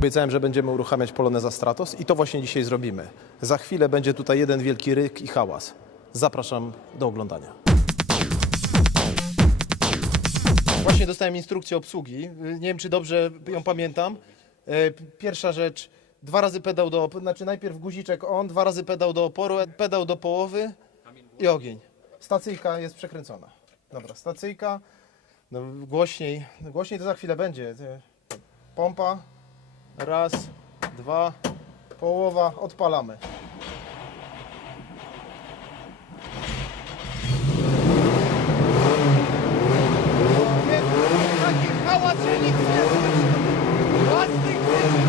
Obiecałem, że będziemy uruchamiać Poloneza Stratos i to właśnie dzisiaj zrobimy. Za chwilę będzie tutaj jeden wielki ryk i hałas. Zapraszam do oglądania. Właśnie dostałem instrukcję obsługi. Nie wiem, czy dobrze ją pamiętam. E, Pierwsza rzecz, dwa razy pedał do znaczy najpierw guziczek on, dwa razy pedał do oporu, pedał do połowy i ogień. Stacyjka jest przekręcona. Dobra, stacyjka, no, głośniej, głośniej to za chwilę będzie. Pompa, raz, dwa, połowa, odpalamy. Taki hałas, że nic nie słyszy. Własnych krzyczy.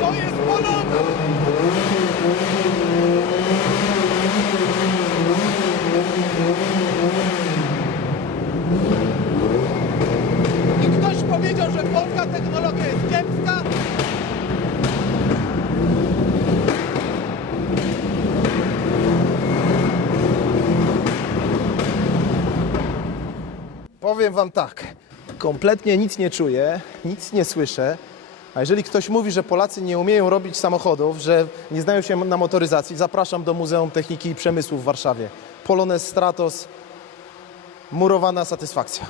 To jest Polona! I ktoś powiedział, że polska technologia jest kiepska? Powiem wam tak, kompletnie nic nie czuję, nic nie słyszę. A jeżeli ktoś mówi, że Polacy nie umieją robić samochodów, że nie znają się na motoryzacji, zapraszam do Muzeum Techniki i Przemysłu w Warszawie. Polonez Stratos, murowana satysfakcja.